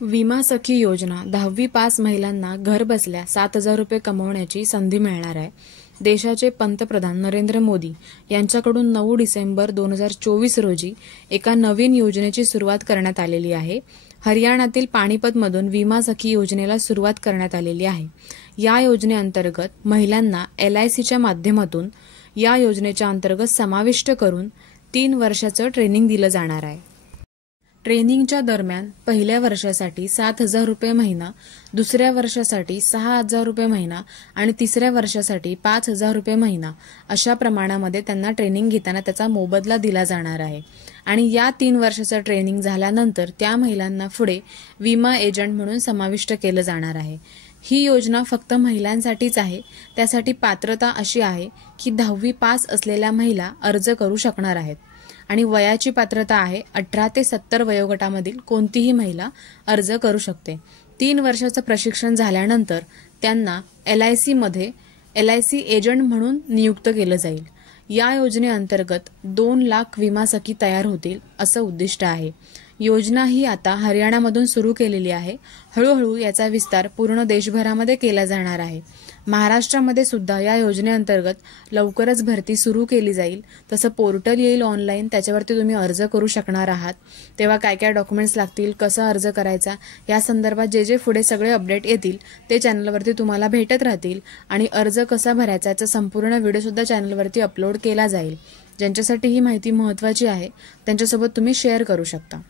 विमा सखी योजना 10वी पास महिलांना घर बसल्या 7,000 रुपये कमवण्याची संधी मिळणार आहे। देशाचे पंतप्रधान नरेंद्र मोदी यांच्याकडून 9 डिसेंबर 2024 रोजी एका नवीन योजनेची सुरुवात करण्यात आलेली आहे। हरियाणातील पाणीपतमधून विमा सखी योजनेला सुरुवात करण्यात आलेली आहे। या योजनेअंतर्गत महिलांना LICच्या माध्यमातून या योजनेच्या अंतर्गत समाविष्ट करून 3 वर्षाचं ट्रेनिंग दिलं जाणार आहे। ट्रेनिंगच्या दरम्यान पहिल्या वर्षासाठी 7,000 रुपये महिना, दुसऱ्या वर्षासाठी 6,000 रुपये महिना आणि तिसऱ्या वर्षासाठी 5,000 रुपये महिना अशा प्रमाणामध्ये त्यांना ट्रेनिंग घेताना त्याचा मोबदला दिला जाणार आहे। आणि या 3 वर्षाचं ट्रेनिंग झाल्यानंतर त्या महिलांना पुढे विमा एजंट म्हणून समाविष्ट केलं जाणार आहे। ही योजना फक्त महिलांसाठीच आहे। त्यासाठी पात्रता अशी आहे की 10वी पास असलेल्या महिला अर्ज करू शकणार आहेत आणि वयाची पात्रता आहे 18 ते 70 वयोगटामधील कोणतीही महिला अर्ज करू शकते। 3 वर्षाचं प्रशिक्षण झाल्यानंतर त्यांना LICमध्ये LIC एजंट म्हणून नियुक्त केलं जाईल। या योजनेअंतर्गत 2 लाख विमा सखी तयार होतील असं उद्दिष्ट आहे। योजना ही आता हरियाणामधून सुरू केलेली आहे। हळूहळू याचा विस्तार पूर्ण देशभरामध्ये केला जाणार आहे। महाराष्ट्रामध्ये सुद्धा या योजनेअंतर्गत लवकरच भरती सुरू केली जाईल। तसं पोर्टल येईल ऑनलाईन, त्याच्यावरती तुम्ही अर्ज करू शकणार आहात। तेव्हा काय काय डॉक्युमेंट्स लागतील, कसा अर्ज करायचा या संदर्भात जे पुढे सगळे अपडेट येतील ते चॅनलवरती तुम्हाला भेटत राहतील आणि अर्ज कसा भरायचा याचा संपूर्ण व्हिडिओ सुद्धा चॅनलवरती अपलोड केला जाईल। ज्यांच्यासाठी ही माहिती महत्त्वाची आहे त्यांच्यासोबत तुम्ही शेअर करू शकता।